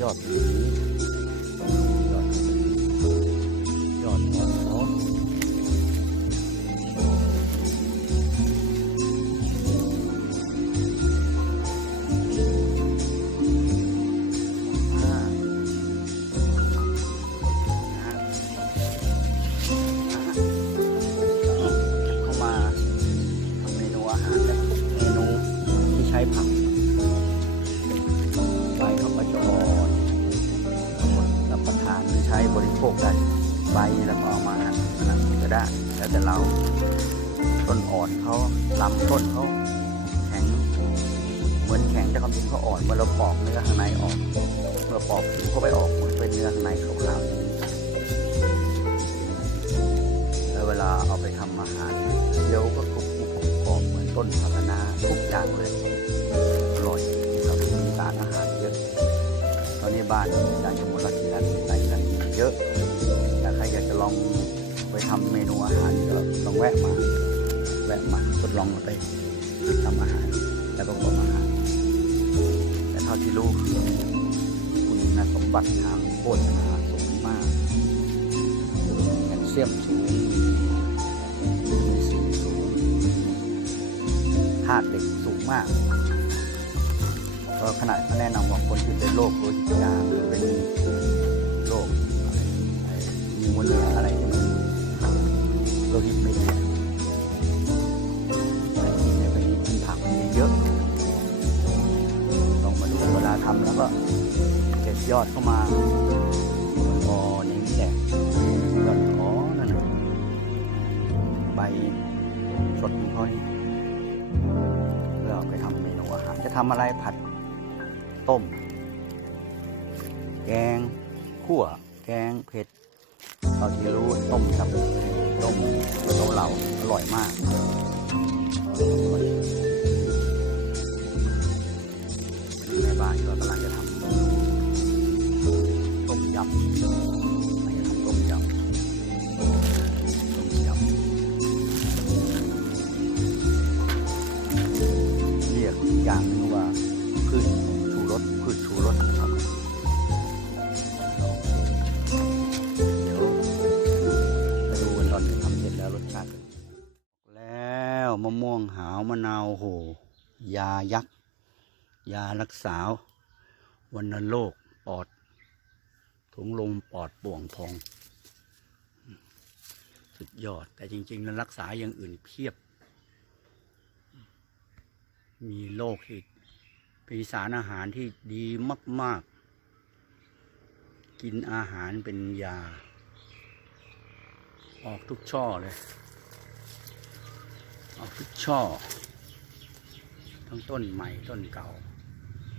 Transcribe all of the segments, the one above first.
ยอดเป็นอย่างนี้ยอดยอดอ่อนเขาอ่านะ แต่เรา ต้นอ่อนเขาลำต้นเขาแข็ง เหมือนแข็งแต่ความจริงเขาอ่อนเมื่อเราปอกเนื้อข้างในออกเมื่อปอกผิวเข้าไปออกมันเป็นเนื้อข้างในขาลำแล้วเวลาเอาไปทำอาหารเคี้ยวก็กรุบกรุบกรอบเหมือนต้นพัฒนาทุกอย่างเลยอร่อยครับมีสารอาหารเยอะตอนนี้บ้านอยากจะหมดละกันได้กันเยอะถ้าใครอยากจะลอง ไปทำเมนูอาหารก็ลองแวะมาแวะมาทดลองเอาไปทำอาหารแล้วก็ประกอบอาหารแต่เท่าที่รู้คือคุณสมบัติทางโภชนาสูงมากแคลเซียมสูงมีสีสูงธาตุเหล็กสูงมากก็ขนาดเขาแนะนำว่าคนที่เป็นโรคโลหิตจางหรือเป็นโรคอะไรไอ้นิวโมเนียอะไรที่มัน โลหิตไม่ดีให้กินให้ไปกินผักเยอะๆลองมาดูเวลาทำแล้วก็เก็บยอดเข้ามาอ่อนอย่างนี้แหละยอดขอนั่นน่ะใบสดของเขานี่เพื่าไปทำเมนูอาหารจะทำอะไรผัดต้ม แกงขั่ว แกงเผ็ดเราที่รู้ต้มกับ ต้มเกาเหลาอร่อยมาก ม่วงหาวมะนาวโห ยายักษ์ ยารักษาวัณโรคปอดถุงลมปอดป่วงพอง สุดยอด แต่จริงๆแล้วรักษาอย่างอื่นเพียบ มีโรคที่เป็นสารอาหารที่ดีมาก ๆ กินอาหารเป็นยา ออกทุกช่อเลย ออกทุกช่อ ทั้งต้นใหม่ต้นเก่า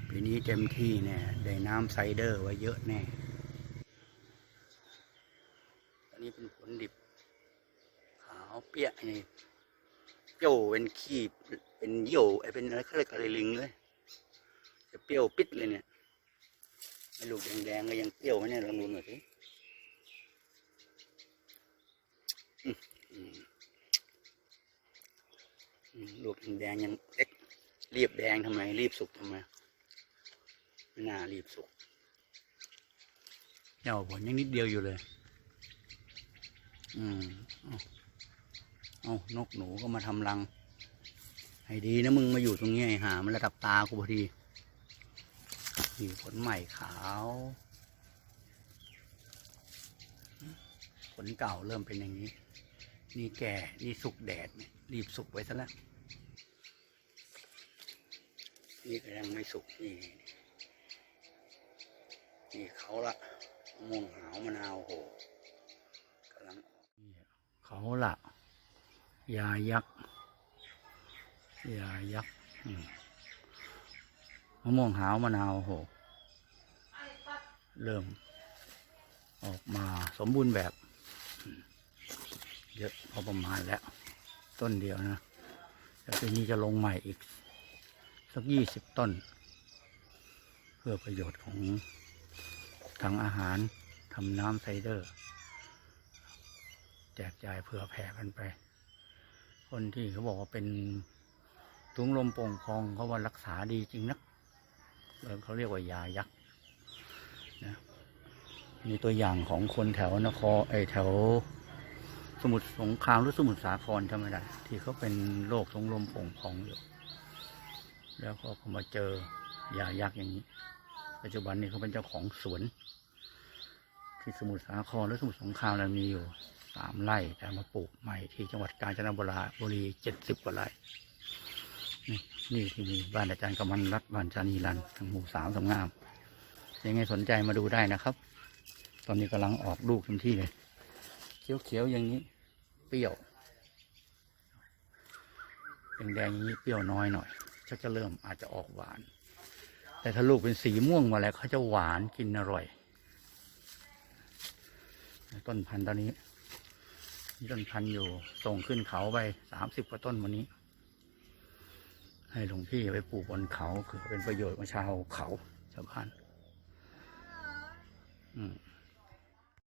ปีนี้เต็มที่แน่ได้น้ำไซเดอร์ไว้เยอะแน่ อันนี้เป็นผลดิบ ขาวเปี้ยนี่เปรี้ยวเป็นขี้เป็นเยี่ยวไอเป็นอะไรเขาเรียกอะไรลิงเลย จะเปรี้ยวปิดเลยเนี่ยลูกแดงๆก็ยังเปรี้ยวไหมเนี่ยลองดูหน่อยสิอืมอืมอื มลูกแดงยังเล็กรีบแดงทำไม รีบสุกทำไม ไม่น่ารีบสุกเจ้าผลยังนิดเดียวอยู่เลย อืมเอาเอานกหนูก็มาทำรัง ให้ดีนะมึงมาอยู่ตรงนี้ไอ้หามันระดับตากูพอดีนี่ผลใหม่ขาว ผลเก่าเริ่มเป็นอย่างนี้ นี่แก่ นี่สุกแดดเรียรีบสุกไว้ซะแล้ว นี่ก็ยังไม่สุกนี่นี่เขาละม่วงหาวมะนาวโหกำลังนี่เขาละยายักษ์ยายักษ์มะม่วงหาวมะนาวโหเริ่ม ออกมาสมบูรณ์แบบ เยอะพอประมาณแล้ว ต้นเดียวนะแต่ปีนี้จะลงใหม่อีก สักยี่สิบต้น เพื่อประโยชน์ของทางอาหารทำน้ำไซเดอร์ แจกจ่ายเผื่อแผ่กันไป คนที่เขาบอกว่าเป็นถุงลมโป่งพองเขาว่ารักษาดีจริงนักเขาเรียกว่ายายักษ์มีตัวอย่างของคนแถวนครไอแถว สมุทรสงครามหรือสมุทรสาครทำไมได้ที่เขาเป็นโรคสงลมผงพองอยู่ แล้วก็เขามาเจอยายักษ์อย่างนี้ ปัจจุบันนี้เขาเป็นเจ้าของสวน ที่สมุทรสาครและสมุทรสงครามเรามีอยู่สามไร่แต่มาปลูกใหม่ที่จังหวัดกาญจนบุรีบุรีเจ็ดสิบกว่าไร่นี่นี่ที่มีบ้านอาจารย์กำมันรัฐบ้านจานีรันทางหมู่สามสำงาม ยังไงสนใจมาดูได้นะครับ ตอนนี้กำลังออกลูกเต็มที่เลย เขียวๆอย่างนี้ เปรี้ยวแดงๆอย่างนี้เปรี้ยวน้อยหน่อย กจะเริ่มอาจจะออกหวาน แต่ถ้าลูกเป็นสีม่วงมาแล้วเขาจะหวานกินอร่อย ต้นพันธุ์ตอนนี้มีต้นพันธุ์อยู่ส่งขึ้นเขาไปสามสิบกว่าต้นวันนี้ ให้หลวงพี่ไปปลูกบนเขาคือเป็นประโยชน์ของชาวเขาชาวบ้าน อืม